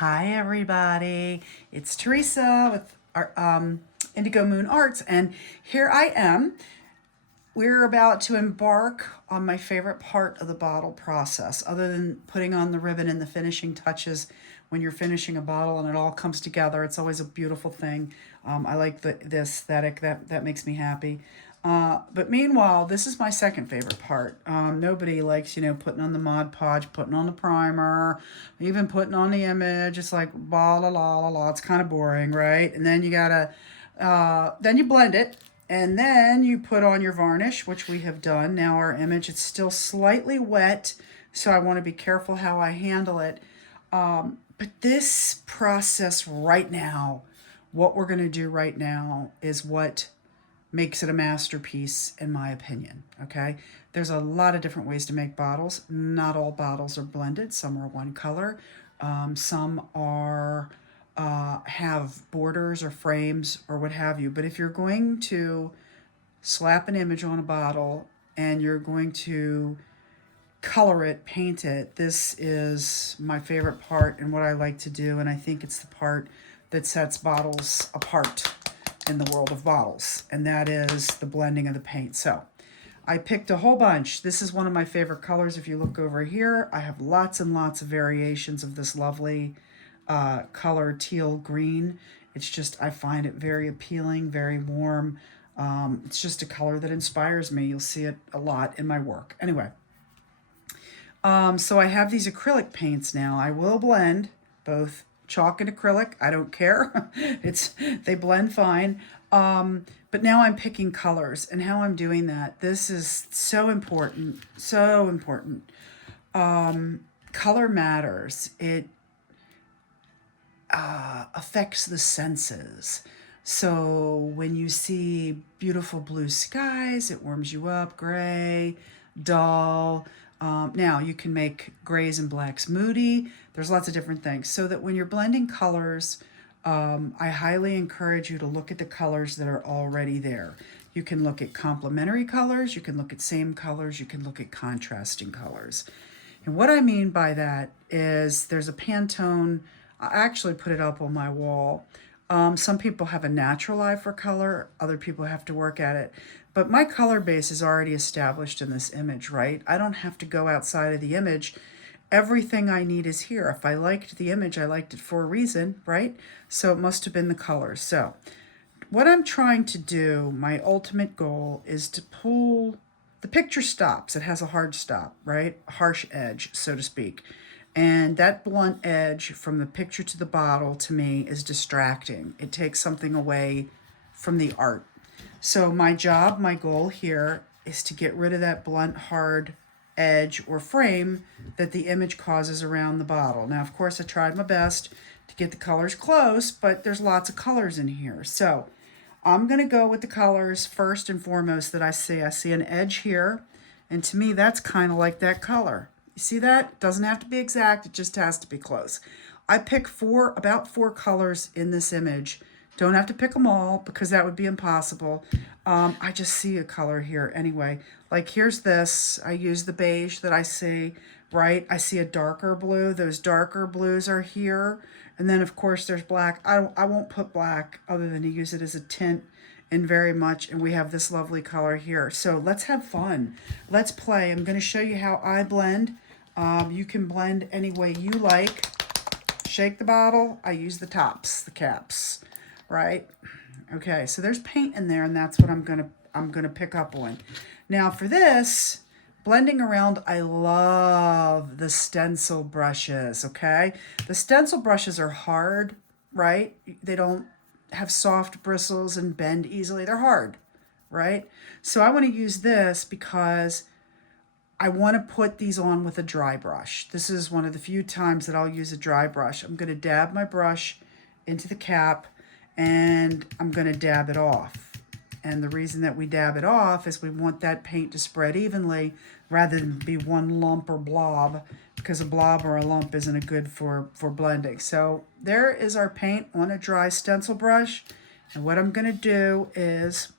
Hi everybody, it's Teresa with our Indigo Moon Arts, and here I am. We're about to embark on my favorite part of the bottle process, other than putting on the ribbon and the finishing touches. When you're finishing a bottle and it all comes together, it's always a beautiful thing. I like the aesthetic, that makes me happy. But meanwhile, this is my second favorite part. Nobody likes, putting on the Mod Podge, putting on the primer, even putting on the image. It's like, blah, la, la, la, la. It's kind of boring, right? And then you gotta, then you blend it. And then you put on your varnish, which we have done. Now our image, it's still slightly wet, so I want to be careful how I handle it. But this process right now, what we're going to do right now is what makes it a masterpiece, in my opinion. Okay, there's a lot of different ways to make bottles. Not all bottles are blended. Some are one color. Some are have borders or frames or what have you. But if you're going to slap an image on a bottle and you're going to color it, paint it, this is my favorite part and what I like to do. And I think it's the part that sets bottles apart in the world of bottles, and that is the blending of the paint. So I picked a whole bunch. This is one of my favorite colors. If you look over here, I have lots and lots of variations of this lovely color, teal green. It's just, I find it very appealing, very warm. It's just a color that inspires me. You'll see it a lot in my work. Anyway, so I have these acrylic paints now. I will blend both chalk and acrylic. I don't care. They blend fine. But now I'm picking colors and how I'm doing that. This is so important, so important. Color matters. It affects the senses. So when you see beautiful blue skies, it warms you up. Gray, dull. Now you can make grays and blacks moody. There's lots of different things. So that when you're blending colors, I highly encourage you to look at the colors that are already there. You can look at complementary colors, you can look at same colors, you can look at contrasting colors. And what I mean by that is there's a Pantone, I actually put it up on my wall. Some people have a natural eye for color, other people have to work at it. But my color base is already established in this image, right? I don't have to go outside of the image. Everything I need is here. If I liked the image, I liked it for a reason, right? So it must have been the colors. So what I'm trying to do, my ultimate goal, is to pull, the picture stops. It has a hard stop, right? A harsh edge, so to speak. And that blunt edge from the picture to the bottle, to me, is distracting. It takes something away from the art. So my job, my goal here is to get rid of that blunt, hard edge or frame that the image causes around the bottle. Now, of course, I tried my best to get the colors close, but there's lots of colors in here. So I'm going to go with the colors first and foremost that I see. I see an edge here, and to me, that's kind of like that color. You see that? It doesn't have to be exact. It just has to be close. I pick about four colors in this image. Don't have to pick them all because that would be impossible. I just see a color here anyway. Like here's this. I use the beige that I see, right? I see a darker blue. Those darker blues are here. And then, of course, there's black. I won't put black other than to use it as a tint and very much. And we have this lovely color here. So let's have fun. Let's play. I'm going to show you how I blend. You can blend any way you like. Shake the bottle. I use the tops, the caps, right? Okay, so there's paint in there, and that's what I'm gonna pick up on. Now for this, blending around, I love the stencil brushes, okay? The stencil brushes are hard, right? They don't have soft bristles and bend easily. They're hard, right? So I want to use this because I want to put these on with a dry brush. This is one of the few times that I'll use a dry brush. I'm going to dab my brush into the cap and I'm going to dab it off. And the reason that we dab it off is we want that paint to spread evenly rather than be one lump or blob, because a blob or a lump isn't good for blending. So there is our paint on a dry stencil brush. And what I'm going to do is,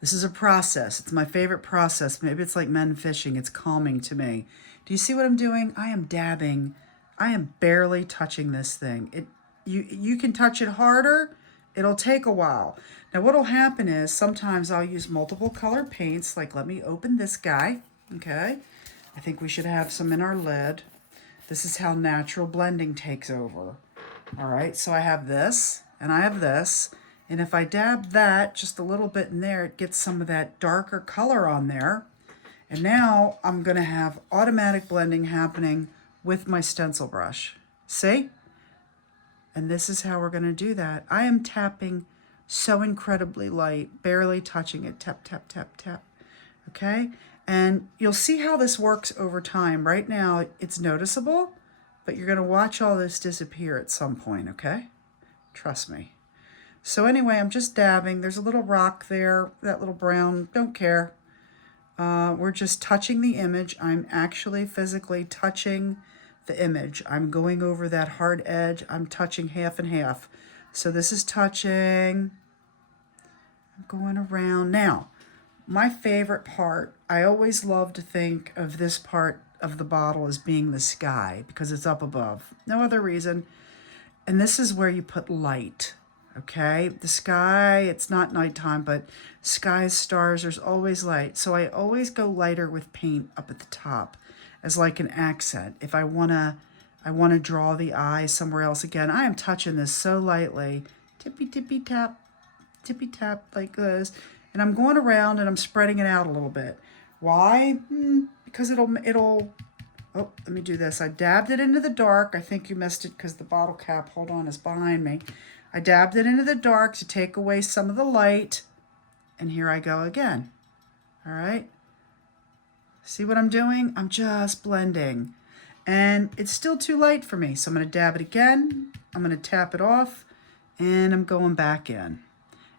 this is a process. It's my favorite process. Maybe it's like men fishing. It's calming to me. Do you see what I'm doing? I am dabbing I am barely touching this thing. You can touch it harder. It'll take a while. Now what'll happen is sometimes I'll use multiple color paints. Like let me open this guy, okay? I think we should have some in our lid. This is how natural blending takes over. All right, so I have this and I have this. And if I dab that just a little bit in there, it gets some of that darker color on there. And now I'm gonna have automatic blending happening with my stencil brush. See? And this is how we're gonna do that. I am tapping so incredibly light, barely touching it, tap, tap, tap, tap, okay? And you'll see how this works over time. Right now, it's noticeable, but you're gonna watch all this disappear at some point, okay? Trust me. So anyway, I'm just dabbing. There's a little rock there, that little brown, don't care. We're just touching the image. I'm actually physically touching the image. I'm going over that hard edge. I'm touching half and half. So this is touching. I'm going around. Now, my favorite part, I always love to think of this part of the bottle as being the sky because it's up above. No other reason. And this is where you put light. Okay, the sky, it's not nighttime, but skies, stars, there's always light. So I always go lighter with paint up at the top as like an accent. If I wanna draw the eye somewhere else again, I am touching this so lightly, tippy, tippy, tap, like this. And I'm going around and I'm spreading it out a little bit. Why? Because it'll, oh, let me do this. I dabbed it into the dark. I think you missed it because the bottle cap, hold on, is behind me. I dabbed it into the dark to take away some of the light. And here I go again. All right. See what I'm doing? I'm just blending. And it's still too light for me. So I'm going to dab it again. I'm going to tap it off. And I'm going back in.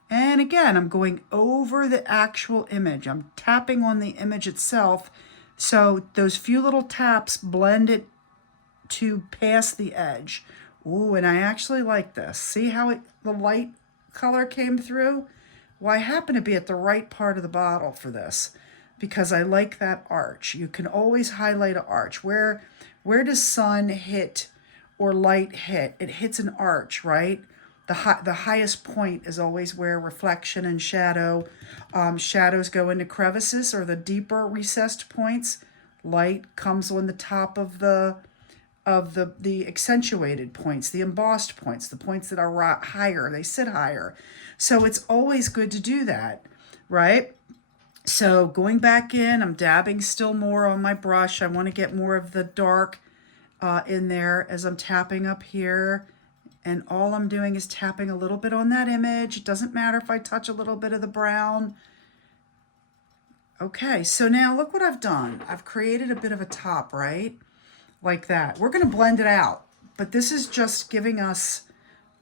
And again, I'm going over the actual image. I'm tapping on the image itself. So those few little taps blend it to past the edge. Ooh, and I actually like this. See how the light color came through? Well, I happen to be at the right part of the bottle for this because I like that arch. You can always highlight an arch. Where does sun hit or light hit? It hits an arch, right? The highest point is always where reflection and shadow, shadows go into crevices or the deeper recessed points. Light comes on the top of the accentuated points, the embossed points, the points that are higher, they sit higher. So it's always good to do that, right? So going back in, I'm dabbing still more on my brush. I want to get more of the dark in there as I'm tapping up here. And all I'm doing is tapping a little bit on that image. It doesn't matter if I touch a little bit of the brown. Okay, so now look what I've done. I've created a bit of a top, right? Like that. We're going to blend it out, but this is just giving us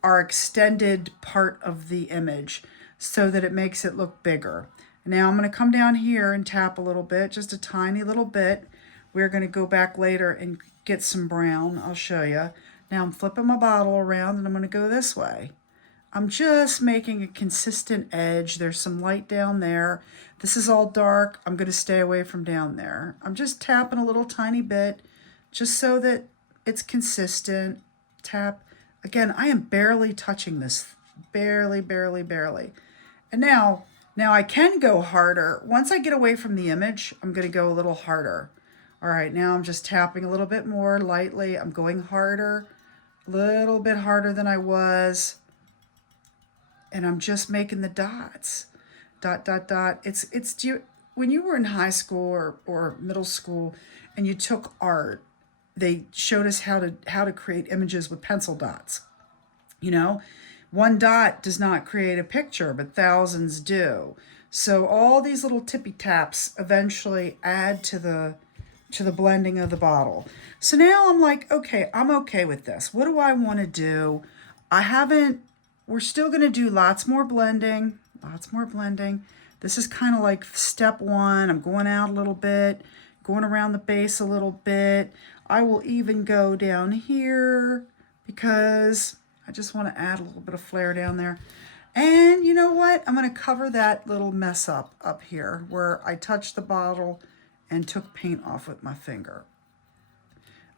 our extended part of the image so that it makes it look bigger. Now I'm going to come down here and tap a little bit, just a tiny little bit. We're going to go back later and get some brown. I'll show you. Now I'm flipping my bottle around and I'm going to go this way. I'm just making a consistent edge. There's some light down there. This is all dark. I'm going to stay away from down there. I'm just tapping a little tiny bit just so that it's consistent. Tap. Again, I am barely touching this. Barely, barely, barely. And now I can go harder. Once I get away from the image, I'm going to go a little harder. All right, now I'm just tapping a little bit more lightly. I'm going harder, a little bit harder than I was. And I'm just making the dots. Dot, dot, dot. When you were in high school or middle school and you took art, they showed us how to create images with pencil dots. You know, one dot does not create a picture, but thousands do. So all these little tippy taps eventually add to the blending of the bottle. So now I'm like, okay, I'm okay with this. What do I want to do? We're still going to do lots more blending. This is kind of like step one. I'm going out a little bit, going around the base a little bit. I will even go down here because I just want to add a little bit of flair down there. And you know what? I'm going to cover that little mess up here where I touched the bottle and took paint off with my finger.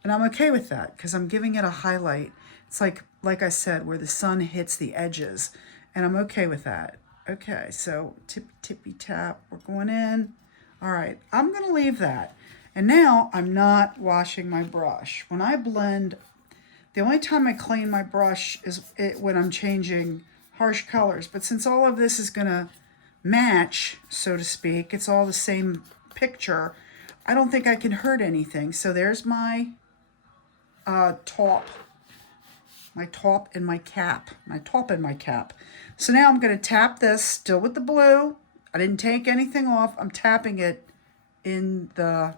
And I'm okay with that because I'm giving it a highlight. It's like I said, where the sun hits the edges. And I'm okay with that. Okay, so tippy tap, we're going in. All right, I'm gonna leave that. And now I'm not washing my brush. When I blend, the only time I clean my brush is when I'm changing harsh colors. But since all of this is gonna match, so to speak, it's all the same picture, I don't think I can hurt anything. So there's my top and my cap. So now I'm going to tap this still with the blue. I didn't take anything off. I'm tapping it in the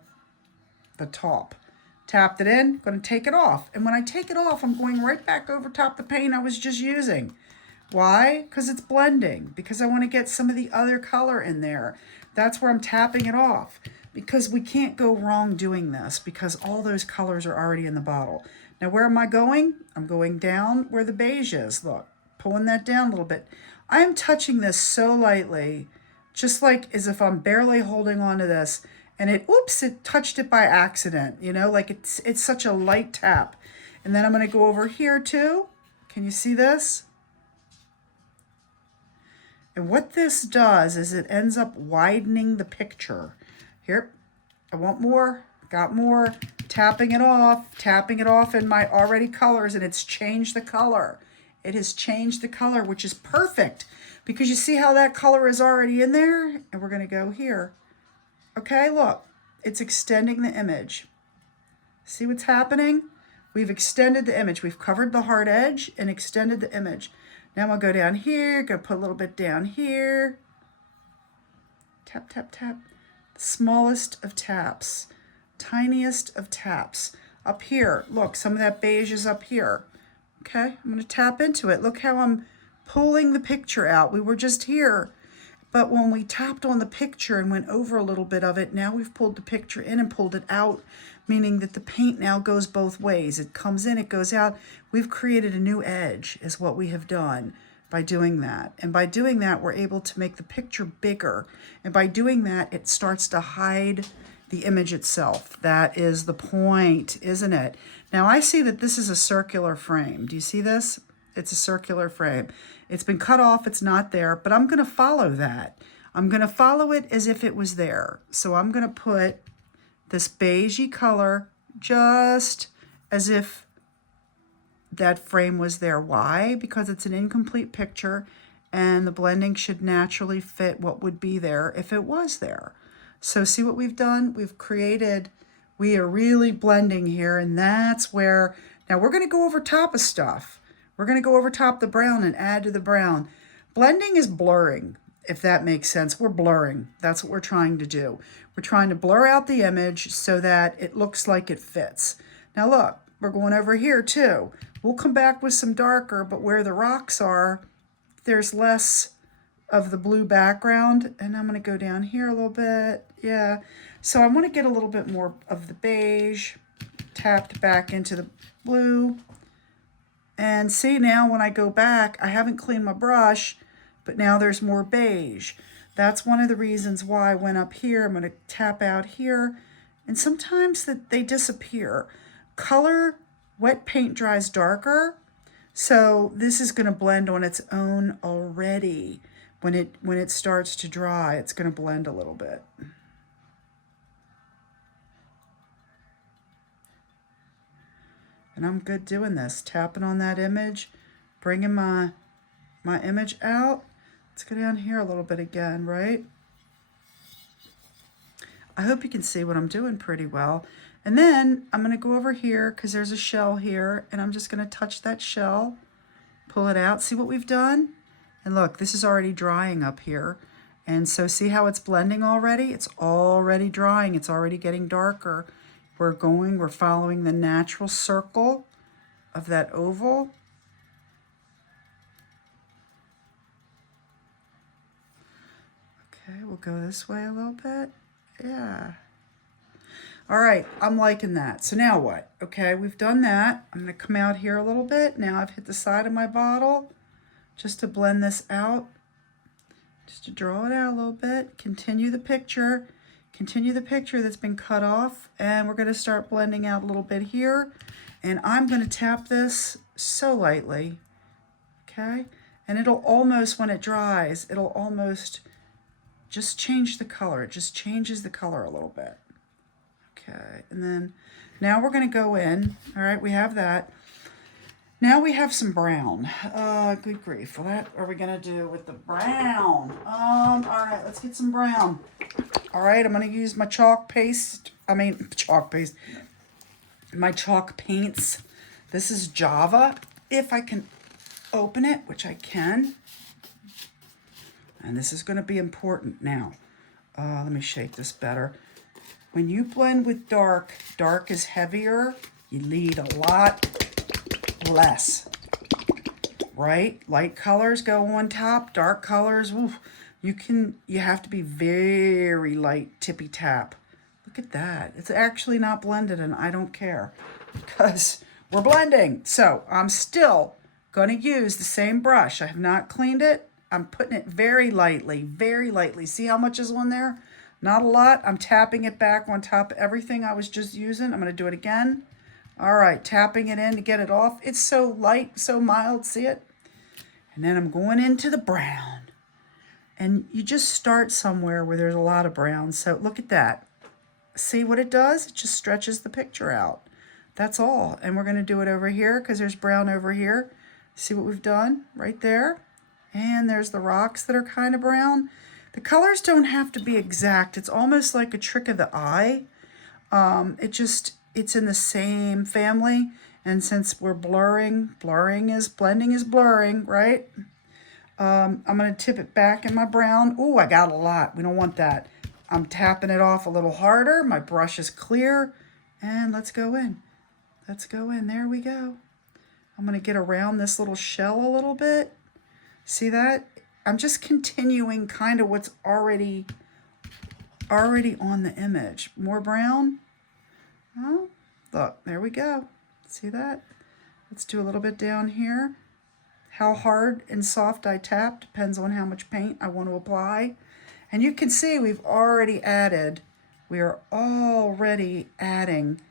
top. Tapped it in, going to take it off. And when I take it off, I'm going right back over top the paint I was just using. Why? Because it's blending. Because I want to get some of the other color in there. That's where I'm tapping it off. Because we can't go wrong doing this because all those colors are already in the bottle. Now where am I going? I'm going down where the beige is. Look, pulling that down a little bit. I am touching this so lightly, just like as if I'm barely holding on to this. And it touched it by accident, you know, like it's such a light tap. And then I'm going to go over here too. Can you see this? And what this does is it ends up widening the picture. Here, I want more, got more, tapping it off in my already colors, and it's changed the color. It has changed the color, which is perfect because you see how that color is already in there? And we're going to go here. Okay, look, it's extending the image. See what's happening? We've extended the image. We've covered the hard edge and extended the image. Now I'm going to go down here, going to put a little bit down here. Tap, tap, tap. Smallest of taps, tiniest of taps. Up here, look, some of that beige is up here. Okay, I'm going to tap into it. Look how I'm pulling the picture out. We were just here, but when we tapped on the picture and went over a little bit of it, now we've pulled the picture in and pulled it out, meaning that the paint now goes both ways. It comes in, it goes out. We've created a new edge is what we have done by doing that. And by doing that, we're able to make the picture bigger. And by doing that, it starts to hide the image itself. That is the point, isn't it? Now I see that this is a circular frame. Do you see this? It's a circular frame. It's been cut off, it's not there, but I'm gonna follow that. I'm gonna follow it as if it was there. So I'm gonna put this beigey color just as if that frame was there. Why? Because it's an incomplete picture and the blending should naturally fit what would be there if it was there. So see what we've done? We are really blending here, and that's where, now we're going to go over top of stuff. We're going to go over top the brown and add to the brown. Blending is blurring, if that makes sense. We're blurring. That's what we're trying to do. We're trying to blur out the image so that it looks like it fits. Now look, we're going over here too. We'll come back with some darker, but where the rocks are, there's less of the blue background. And I'm going to go down here a little bit. Yeah. So I want to get a little bit more of the beige tapped back into the blue. And see, now when I go back, I haven't cleaned my brush, but now there's more beige. That's one of the reasons why I went up here. I'm going to tap out here. And sometimes they disappear. Color, wet paint dries darker, so this is going to blend on its own already. When it starts to dry, it's going to blend a little bit. And I'm good doing this, tapping on that image, bringing my image out. Let's go down here a little bit again, right? I hope you can see what I'm doing pretty well. And then I'm going to go over here because there's a shell here, and I'm just going to touch that shell, pull it out. See what we've done? And look, this is already drying up here. And so see how it's blending already? It's already drying. It's already getting darker. We're following the natural circle of that oval. Okay, we'll go this way a little bit. Yeah. All right, I'm liking that. So now what? Okay, we've done that. I'm gonna come out here a little bit. Now I've hit the side of my bottle just to blend this out, just to draw it out a little bit. Continue the picture. Continue the picture that's been cut off, and we're going to start blending out a little bit here. And I'm going to tap this so lightly, okay? And it'll almost, when it dries, it'll almost just change the color. It just changes the color a little bit. Okay, and then now we're going to go in. All right, we have that. Now we have some brown. Good grief. What are we going to do with the brown? All right, let's get some brown. All right, I'm going to use my chalk paste. My chalk paints. This is Java. If I can open it, which I can. And this is going to be important now. Let me shape this better. When you blend with dark, dark is heavier. You need a lot less, right? Light colors go on top, dark colors, oof, you have to be very light tippy tap. Look at that. It's actually not blended, and I don't care because we're blending. So I'm still going to use the same brush. I have not cleaned it. I'm putting it very lightly, very lightly. See how much is on there? Not a lot. I'm tapping it back on top of everything I was just using. I'm going to do it again. All right, tapping it in to get it off. It's so light, so mild, see it? And then I'm going into the brown. And you just start somewhere where there's a lot of brown. So look at that. See what it does? It just stretches the picture out. That's all. And we're going to do it over here because there's brown over here. See what we've done right there? And there's the rocks that are kind of brown. The colors don't have to be exact. It's almost like a trick of the eye. It's in the same family. And since we're blending is blurring, right? I'm going to tip it back in my brown. Oh, I got a lot. We don't want that. I'm tapping it off a little harder. My brush is clear. And let's go in. Let's go in. There we go. I'm going to get around this little shell a little bit. See that? I'm just continuing kind of what's already on the image. More brown. Oh, look, there we go. See that? Let's do a little bit down here. How hard and soft I tap depends on how much paint I want to apply. And you can see we are already adding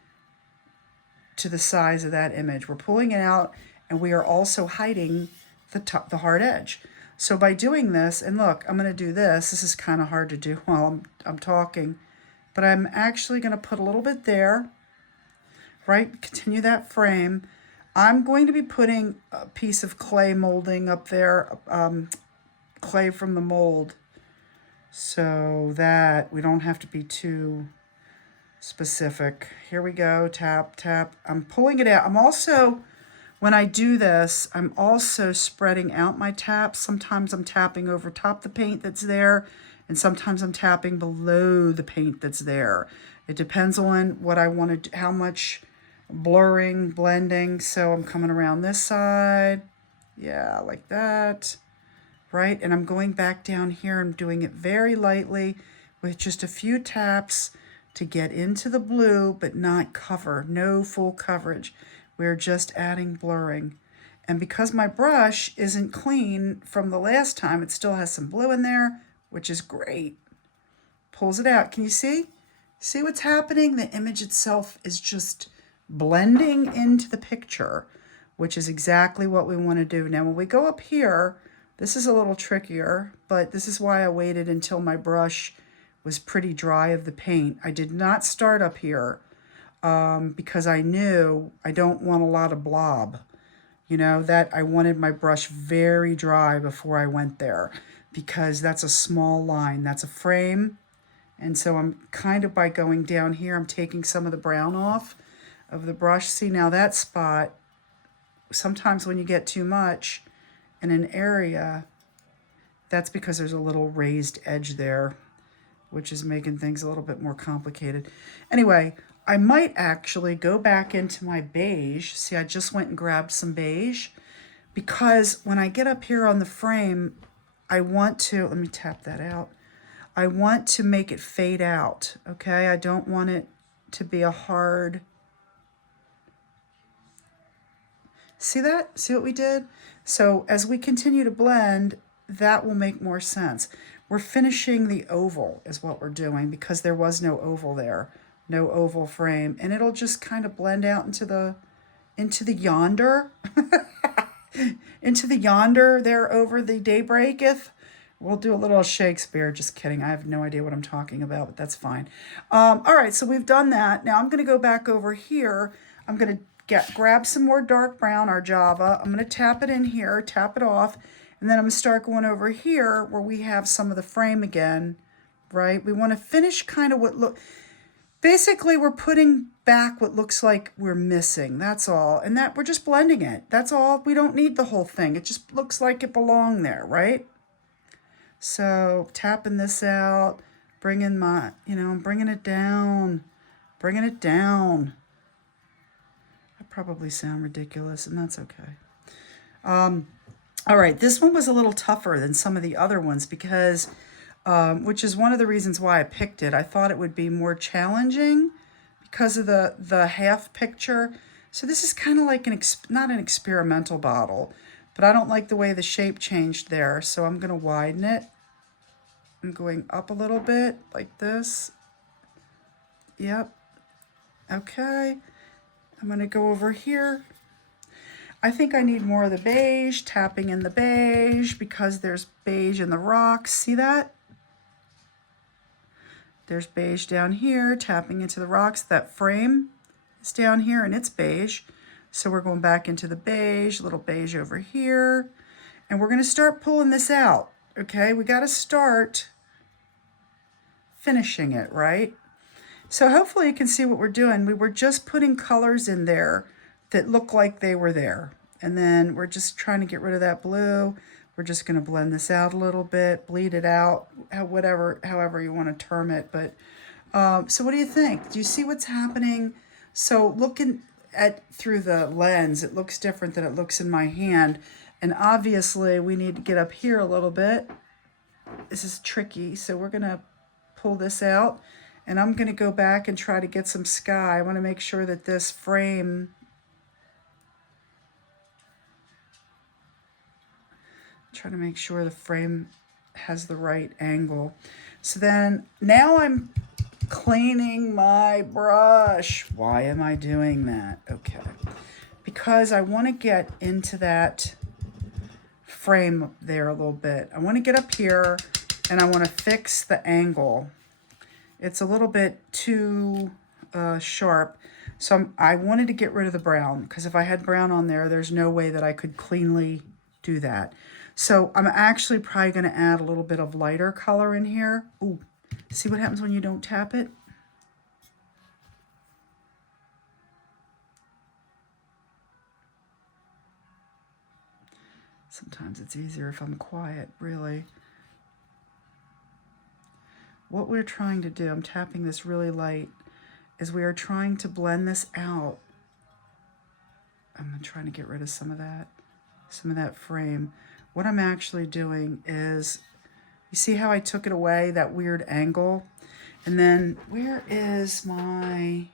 to the size of that image. We're pulling it out, and we are also hiding the hard edge. So by doing this, and look, I'm going to do this. This is kind of hard to do while I'm talking, but I'm actually going to put a little bit there, right? Continue that frame. I'm going to be putting a piece of clay molding up there, clay from the mold, so that we don't have to be too specific. Here we go, tap, tap. I'm pulling it out. I'm also, when I do this, I'm also spreading out my taps. Sometimes I'm tapping over top the paint that's there, and sometimes I'm tapping below the paint that's there. It depends on what I want to do, how much blurring, blending. So I'm coming around this side. Yeah, like that. Right? And I'm going back down here and doing it very lightly with just a few taps to get into the blue, but not cover. No full coverage. We're just adding blurring. And because my brush isn't clean from the last time, it still has some blue in there, which is great. Pulls it out. Can you see? See what's happening? The image itself is just blending into the picture, which is exactly what we want to do. Now, when we go up here, this is a little trickier, but this is why I waited until my brush was pretty dry of the paint. I did not start up here because I knew I don't want a lot of blob. You know, that I wanted my brush very dry before I went there because that's a small line. That's a frame. And so I'm kind of, by going down here, I'm taking some of the brown off of the brush. See, now that spot, sometimes when you get too much in an area, that's because there's a little raised edge there, which is making things a little bit more complicated. Anyway, I might actually go back into my beige. See, I just went and grabbed some beige because when I get up here on the frame, I want to, let me tap that out. I want to make it fade out, okay? I don't want it to be a hard, see that? See what we did? So as we continue to blend, that will make more sense. we're finishing the oval is what we're doing, because there was no oval there, no oval frame. And it'll just kind of blend out into the yonder, into the yonder there over the daybreaketh. We'll do a little Shakespeare. Just kidding. I have no idea what I'm talking about, but that's fine. All right, so we've done that. Now I'm going to go back over here. I'm going to grab some more dark brown, our Java. I'm going to tap it in here, tap it off, and then I'm going to start going over here where we have some of the frame again, right? We want to finish kind of basically we're putting back what looks like we're missing. That's all. And that we're just blending it. That's all. We don't need the whole thing. It just looks like it belonged there, right? So tapping this out, bringing my, bringing it down, bringing it down. I probably sound ridiculous, and that's okay. All right, this one was a little tougher than some of the other ones because, which is one of the reasons why I picked it. I thought it would be more challenging because of the half picture. So this is kind of like not an experimental bottle, but I don't like the way the shape changed there. So I'm going to widen it. I'm going up a little bit like this. Yep. Okay. I'm going to go over here. I think I need more of the beige, tapping in the beige because there's beige in the rocks. See that? There's beige down here, tapping into the rocks. That frame is down here and it's beige. So we're going back into the beige, a little beige over here. And we're going to start pulling this out, okay? We got to start finishing it, right? So hopefully you can see what we're doing. We were just putting colors in there that look like they were there. And then we're just trying to get rid of that blue. We're just going to blend this out a little bit, bleed it out, however you want to term it. But so what do you think? Do you see what's happening? So looking through the lens, it looks different than it looks in my hand. And obviously we need to get up here a little bit. This is tricky. So we're going to pull this out. And I'm going to go back and try to get some sky. I want to make sure that this frame... Try to make sure the frame has the right angle. So then now I'm cleaning my brush. Why am I doing that? Okay. Because I want to get into that frame there a little bit. I want to get up here and I want to fix the angle. It's a little bit too sharp. So I wanted to get rid of the brown because if I had brown on there, there's no way that I could cleanly do that. So I'm actually probably going to add a little bit of lighter color in here. Ooh, see what happens when you don't tap it? Sometimes it's easier if I'm quiet, really. What we're trying to do, I'm tapping this really light, is we are trying to blend this out. I'm trying to get rid of some of that frame. What I'm actually doing is, you see how I took it away, that weird angle? And then where is my,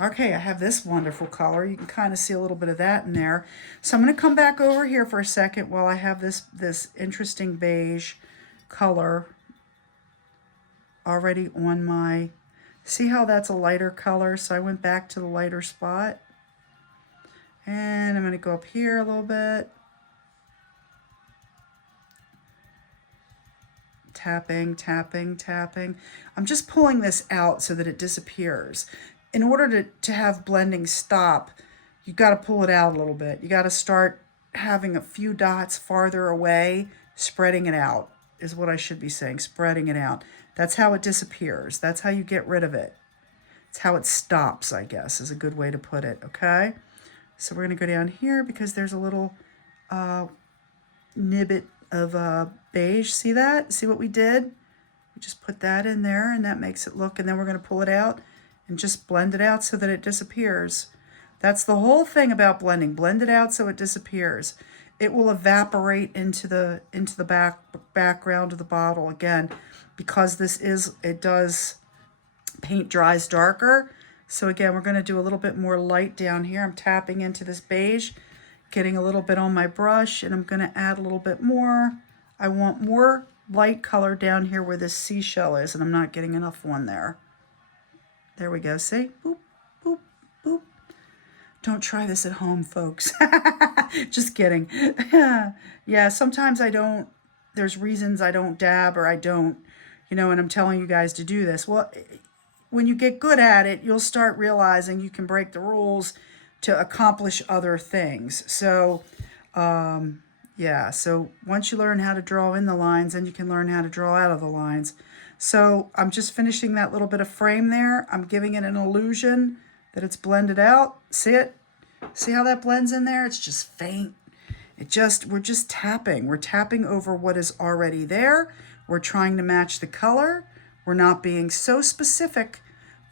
okay, I have this wonderful color. You can kind of see a little bit of that in there. So I'm going to come back over here for a second while I have this interesting beige color already on my, see how that's a lighter color? So I went back to the lighter spot. And I'm going to go up here a little bit. Tapping, tapping, tapping. I'm just pulling this out so that it disappears. In order to have blending stop, you got to pull it out a little bit. You got to start having a few dots farther away, spreading it out is what I should be saying, spreading it out. That's how it disappears. That's how you get rid of it. It's how it stops, I guess, is a good way to put it, okay? So we're going to go down here because there's a little nibbit of beige. See that? See what we did? We just put that in there and that makes it look, and then we're going to pull it out and just blend it out so that it disappears. That's the whole thing about blending. Blend it out so it disappears. It will evaporate into the background of the bottle again, because paint dries darker. So again, we're going to do a little bit more light down here. I'm tapping into this beige, getting a little bit on my brush, and I'm going to add a little bit more. I want more light color down here where this seashell is, and I'm not getting enough one there. There we go, see? Boop, boop, boop. Don't try this at home, folks. Just kidding. Yeah, sometimes I don't, there's reasons I don't dab or I don't, you know, and I'm telling you guys to do this. Well, when you get good at it, you'll start realizing you can break the rules to accomplish other things. So, yeah, so once you learn how to draw in the lines, then you can learn how to draw out of the lines. So I'm just finishing that little bit of frame there. I'm giving it an illusion that it's blended out. See it? See how that blends in there? It's just faint. We're just tapping. We're tapping over what is already there. We're trying to match the color. We're not being so specific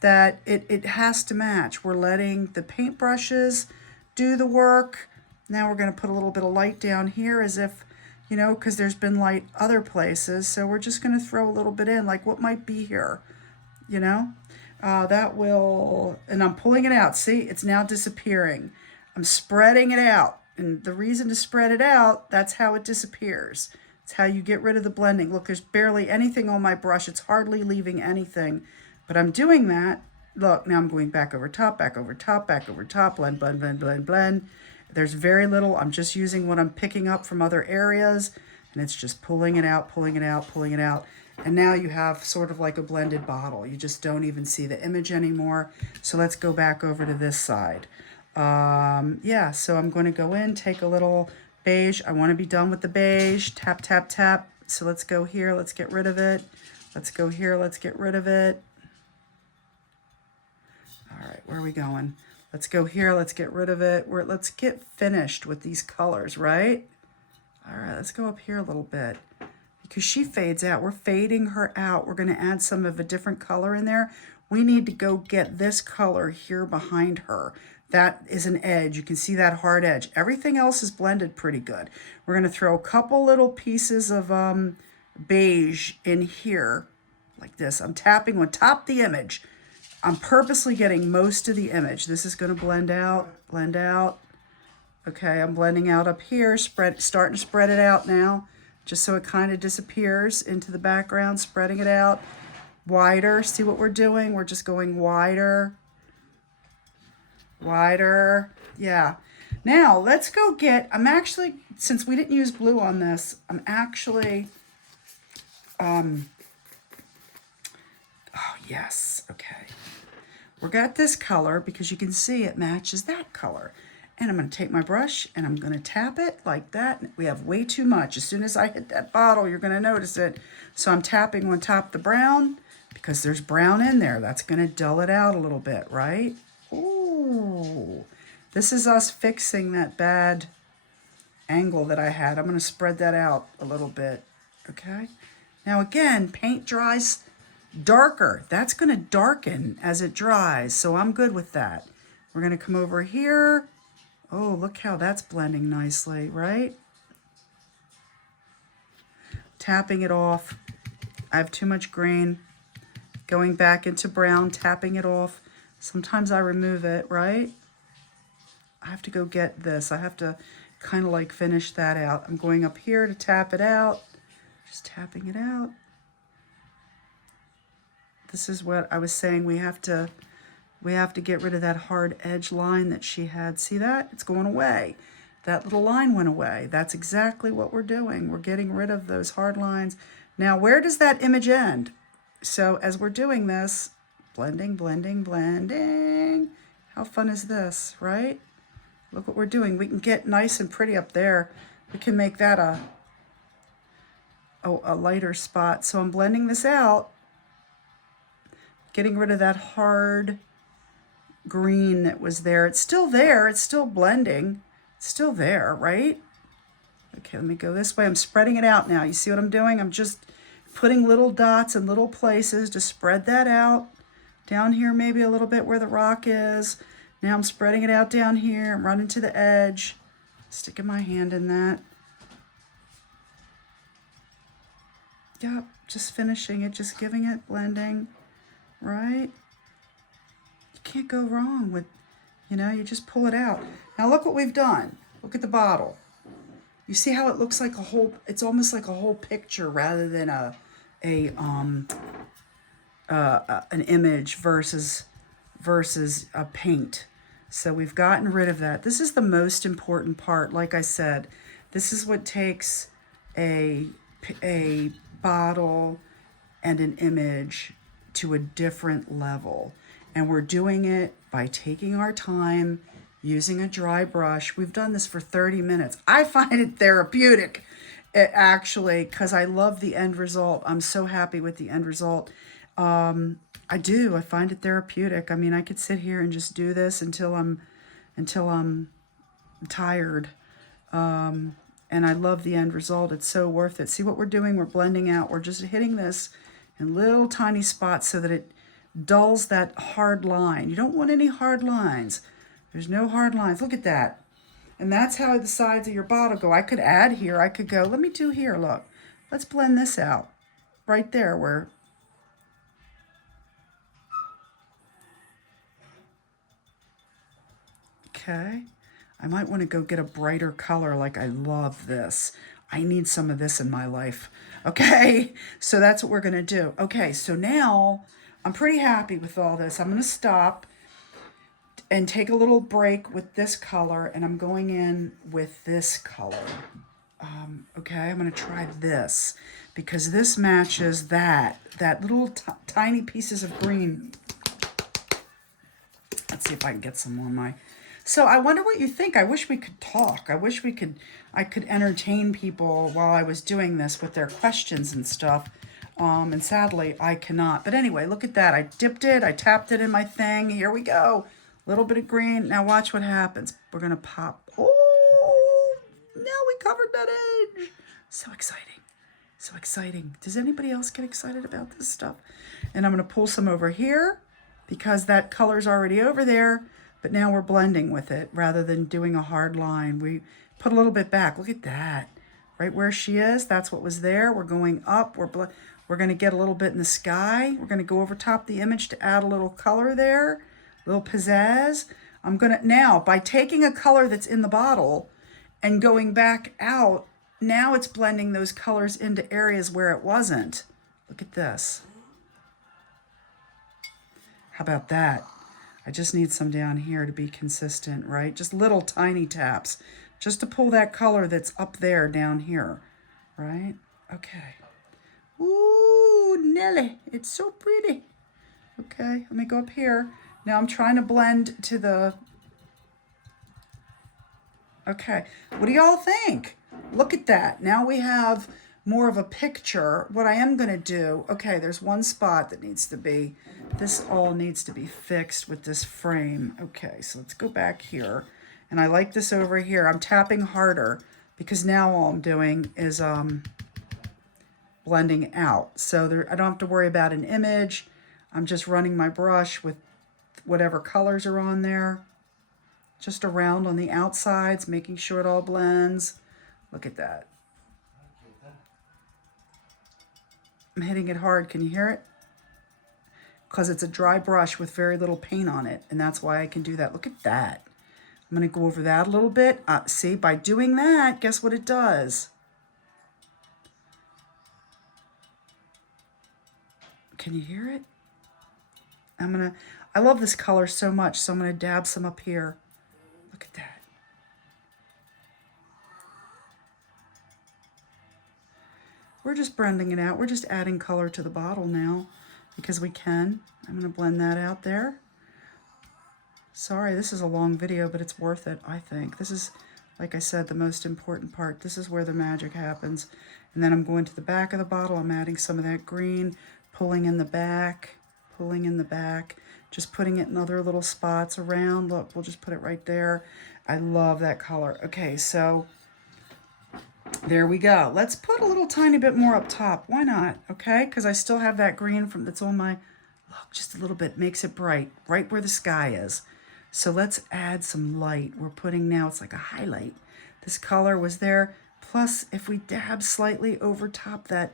that it has to match. We're letting the paintbrushes do the work. Now we're going to put a little bit of light down here as if, you know, because there's been light other places. So we're just going to throw a little bit in, like what might be here, you know. That will, and I'm pulling it out. See, it's now disappearing. I'm spreading it out. And the reason to spread it out, that's how it disappears. It's how you get rid of the blending. Look, there's barely anything on my brush. It's hardly leaving anything. But I'm doing that. Look, now I'm going back over top, back over top, back over top, blend, blend, blend, blend, blend. There's very little. I'm just using what I'm picking up from other areas. And it's just pulling it out, pulling it out, pulling it out. And now you have sort of like a blended bottle. You just don't even see the image anymore. So let's go back over to this side. Yeah, so I'm going to go in, take a little beige. I want to be done with the beige. Tap, tap, tap. So let's go here. Let's get rid of it. Let's go here. Let's get rid of it. All right, where are we going? Let's go here. Let's get rid of it. Let's get finished with these colors, right? All right, let's go up here a little bit. Because she fades out. We're fading her out. We're going to add some of a different color in there. We need to go get this color here behind her. That is an edge. You can see that hard edge. Everything else is blended pretty good. We're going to throw a couple little pieces of beige in here like this. I'm tapping on top of the image. I'm purposely getting most of the image. This is going to blend out, blend out. Okay, I'm blending out up here, starting to spread it out now, just so it kind of disappears into the background, spreading it out wider. See what we're doing? We're just going wider, wider. Yeah. Now let's go get, I'm actually, since we didn't use blue on this, I'm actually, oh yes, okay. We got this color because you can see it matches that color. And I'm going to take my brush and I'm going to tap it like that. We have way too much. As soon as I hit that bottle, you're going to notice it. So I'm tapping on top of the brown because there's brown in there. That's going to dull it out a little bit, right? Ooh, this is us fixing that bad angle that I had. I'm going to spread that out a little bit, okay? Now again, paint dries darker. That's going to darken as it dries, so I'm good with that. We're going to come over here. Oh, look how that's blending nicely, right? Tapping it off. I have too much green. Going back into brown, tapping it off. Sometimes I remove it, right? I have to go get this. I have to kind of like finish that out. I'm going up here to tap it out. Just tapping it out. This is what I was saying. We have to get rid of that hard edge line that she had. See that? It's going away. That little line went away. That's exactly what we're doing. We're getting rid of those hard lines. Now, where does that image end? So as we're doing this, blending, blending, blending. How fun is this, right? Look what we're doing. We can get nice and pretty up there. We can make that a lighter spot. So I'm blending this out, getting rid of that hard green that was there. It's still there. It's still blending. It's still there, right? Okay, let me go this way. I'm spreading it out now. You see what I'm doing? I'm just putting little dots in little places to spread that out. Down here, maybe a little bit where the rock is. Now I'm spreading it out down here. I'm running to the edge. Sticking my hand in that. Yep, just finishing it, just giving it blending, right? You can't go wrong with, you know, you just pull it out. Now look what we've done. Look at the bottle. You see how it looks like a whole, it's almost like a whole picture rather than a an image versus a paint. So we've gotten rid of that. This is the most important part. Like I said, this is what takes a bottle and an image to a different level. And we're doing it by taking our time, using a dry brush. We've done this for 30 minutes. I find it therapeutic, actually, because I love the end result. I'm so happy with the end result. I do. I find it therapeutic. I mean, I could sit here and just do this until I'm tired. And I love the end result. It's so worth it. See what we're doing? We're blending out. We're just hitting this in little tiny spots so that it dulls that hard line. You don't want any hard lines. There's no hard lines. Look at that. And that's how the sides of your bottle go. I could add here. I could go, let me do here, look. Let's blend this out. Right there where... Okay. I might want to go get a brighter color. Like, I love this. I need some of this in my life. Okay, so that's what we're going to do. Okay, so now I'm pretty happy with all this. I'm going to stop and take a little break with this color, and I'm going in with this color. Okay, I'm going to try this because this matches that little tiny pieces of green. Let's see if I can get some on my... So I wonder what you think. I wish we could talk. I wish I could entertain people while I was doing this with their questions and stuff. And sadly, I cannot. But anyway, look at that. I dipped it. I tapped it in my thing. Here we go. A little bit of green. Now watch what happens. We're going to pop. Oh, now we covered that edge. So exciting. So exciting. Does anybody else get excited about this stuff? And I'm going to pull some over here because that color's already over there. But now we're blending with it rather than doing a hard line. We put a little bit back. Look at that. Right where she is, that's what was there. We're going up. We're going to get a little bit in the sky. We're going to go over top the image to add a little color there, a little pizzazz. I'm going to, now, by taking a color that's in the bottle and going back out, now it's blending those colors into areas where it wasn't. Look at this. How about that? I just need some down here to be consistent, right? Just little tiny taps, just to pull that color that's up there down here, right? Okay. Ooh, Nelly, it's so pretty. Okay, let me go up here. Now I'm trying to blend to the... Okay, what do y'all think? Look at that. Now we have more of a picture. What I am going to do, okay, there's one spot that needs to be, this all needs to be fixed with this frame. Okay, so let's go back here. And I like this over here. I'm tapping harder because now all I'm doing is blending out. So there, I don't have to worry about an image. I'm just running my brush with whatever colors are on there. Just around on the outsides, making sure it all blends. Look at that. I'm hitting it hard. Can you hear it? Because it's a dry brush with very little paint on it, and that's why I can do that. Look at that. I'm going to go over that a little bit. See, by doing that, guess what it does? Can you hear it? I love this color so much, so I'm going to dab some up here. Look at that. We're just blending it out. We're just adding color to the bottle now because we can. I'm going to blend that out there. Sorry, this is a long video, but it's worth it, I think. This is, like I said, the most important part. This is where the magic happens. And then I'm going to the back of the bottle. I'm adding some of that green, pulling in the back, just putting it in other little spots around. Look, we'll just put it right there. I love that color. Okay, so there we go. Let's put a little tiny bit more up top. Why not? Okay, because I still have that green from that's on my, look, just a little bit makes it bright, right where the sky is. So let's add some light. We're putting now, it's like a highlight. This color was there. Plus, if we dab slightly over top that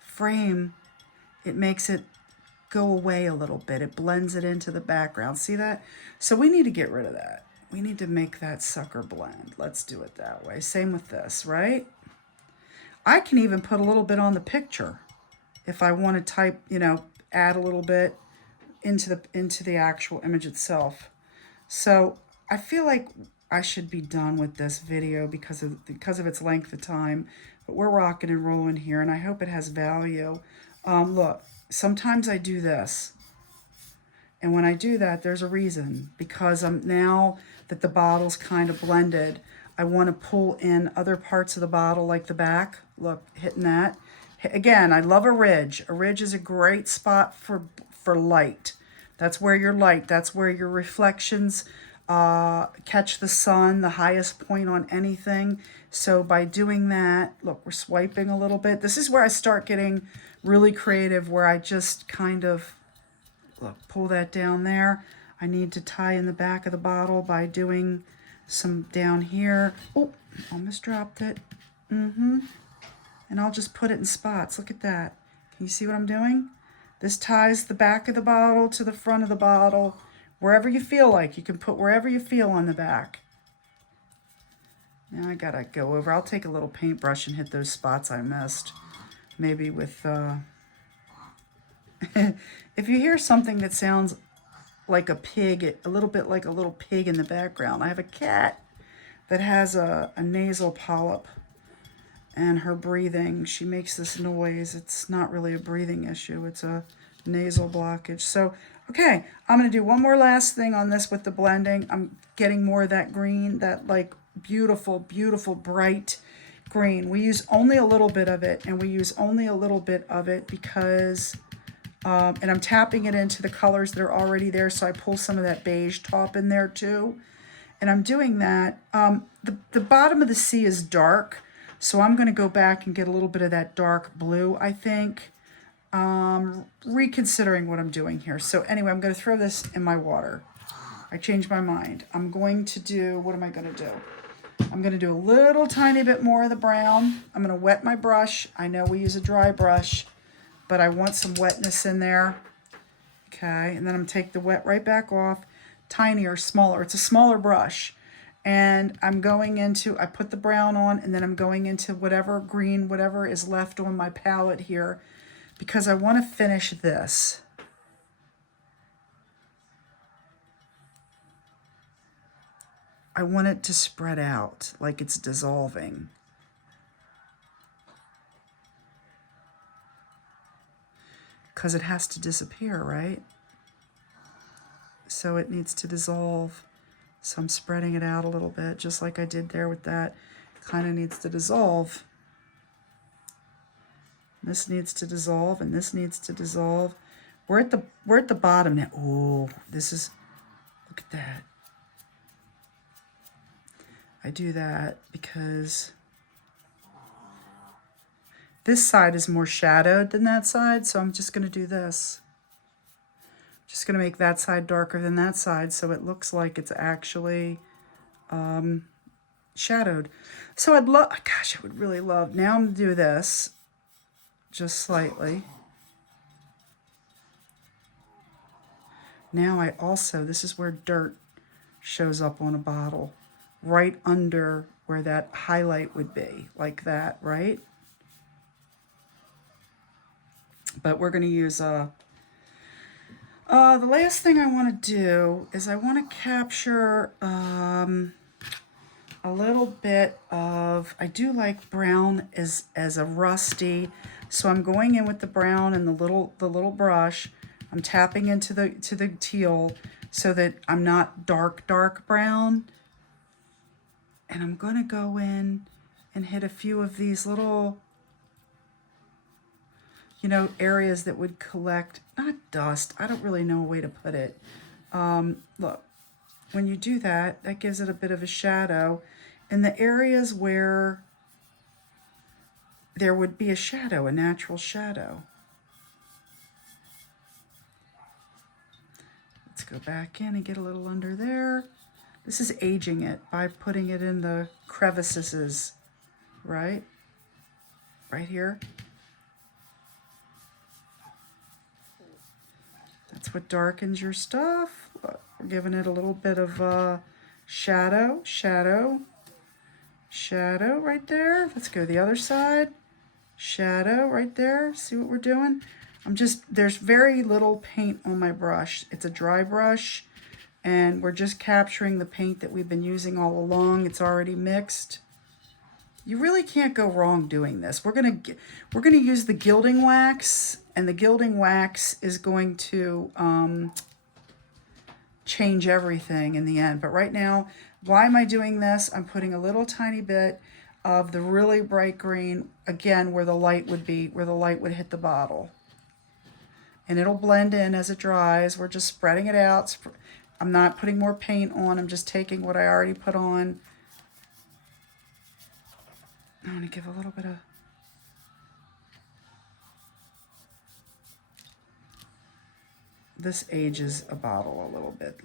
frame, it makes it go away a little bit. It blends it into the background. See that? So we need to get rid of that. we need to make that sucker blend. Let's do it that way. Same with this, right? I can even put a little bit on the picture if I want to type, you know, add a little bit into the actual image itself. So I feel like I should be done with this video because of its length of time, but we're rocking and rolling here, and I hope it has value. Look, sometimes I do this, and when I do that, there's a reason, because now that the bottle's kind of blended, I want to pull in other parts of the bottle, like the back. Look, hitting that. Again, I love a ridge. A ridge is a great spot for light. That's where your light, that's where your reflections catch the sun, the highest point on anything. So by doing that, look, we're swiping a little bit. This is where I start getting really creative, where I just kind of, look, pull that down there. I need to tie in the back of the bottle by doing some down here. Oh, almost dropped it. And I'll just put it in spots. Look at that. Can you see what I'm doing? This ties the back of the bottle to the front of the bottle. Wherever you feel like. You can put wherever you feel on the back. Now I gotta go over. I'll take a little paintbrush and hit those spots I missed. Maybe with... if you hear something that sounds like a pig, a little bit like a little pig in the background. I have a cat that has a nasal polyp. And her breathing, she makes this noise. It's not really a breathing issue. It's a nasal blockage. So, okay, I'm going to do one more last thing on this with the blending. I'm getting more of that green, that like beautiful, beautiful, bright green. We use only a little bit of it, and we use only a little bit of it because, and I'm tapping it into the colors that are already there, so I pull some of that beige top in there too. And I'm doing that. The bottom of the sea is dark, so I'm going to go back and get a little bit of that dark blue, I think. Reconsidering what I'm doing here. So anyway, I'm going to throw this in my water. I changed my mind. I'm going to do, what am I going to do? I'm going to do a little tiny bit more of the brown. I'm going to wet my brush. I know we use a dry brush, but I want some wetness in there. Okay, and then I'm going to take the wet right back off. Tinier, smaller. It's a smaller brush. And I'm going into, I put the brown on, and then I'm going into whatever green, whatever is left on my palette here, because I want to finish this. I want it to spread out like it's dissolving. Because it has to disappear, right? So it needs to dissolve. So I'm spreading it out a little bit, just like I did there with that. Kind of needs to dissolve. This needs to dissolve, and this needs to dissolve. We're at the bottom now. Oh, this is, look at that. I do that because this side is more shadowed than that side, so I'm just going to do this. Just going to make that side darker than that side so it looks like it's actually shadowed. So I'd love, gosh, I would really love, now I'm going to do this just slightly. Now I also, this is where dirt shows up on a bottle, right under where that highlight would be, like that, right? But we're going to use the last thing I want to do is I want to capture a little bit of, I do like brown as a rusty, so I'm going in with the brown and the little brush. I'm tapping into the teal so that I'm not dark brown. And I'm going to go in and hit a few of these little, you know, areas that would collect, not dust, I don't really know a way to put it. Look, when you do that, that gives it a bit of a shadow. In the areas where there would be a shadow, a natural shadow. Let's go back in and get a little under there. This is aging it by putting it in the crevices, right? Right here. That's what darkens your stuff. Look, we're giving it a little bit of shadow, shadow, shadow right there. Let's go the other side. Shadow right there. See what we're doing? There's very little paint on my brush. It's a dry brush, and we're just capturing the paint that we've been using all along. It's already mixed. You really can't go wrong doing this. We're gonna use the gilding wax, and the gilding wax is going to change everything in the end. But right now, why am I doing this? I'm putting a little tiny bit of the really bright green, again, where the light would be, where the light would hit the bottle. And it'll blend in as it dries. We're just spreading it out. I'm not putting more paint on. I'm just taking what I already put on. I'm going to give a little bit of... This ages a bottle a little bit.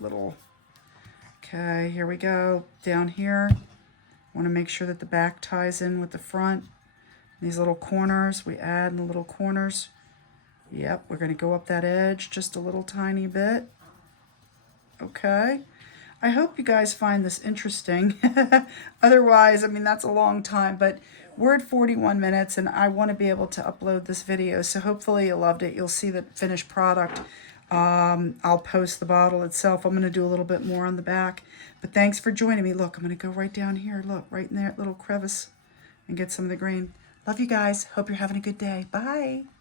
Okay, here we go. Down here, want to make sure that the back ties in with the front. These little corners, we add in the little corners. Yep, we're going to go up that edge just a little tiny bit. Okay. I hope you guys find this interesting. Otherwise, I mean, that's a long time, but we're at 41 minutes and I want to be able to upload this video. So hopefully you loved it. You'll see the finished product. I'll post the bottle itself. I'm going to do a little bit more on the back, but thanks for joining me. Look, I'm going to go right down here. Look, right in that little crevice and get some of the green. Love you guys. Hope you're having a good day. Bye.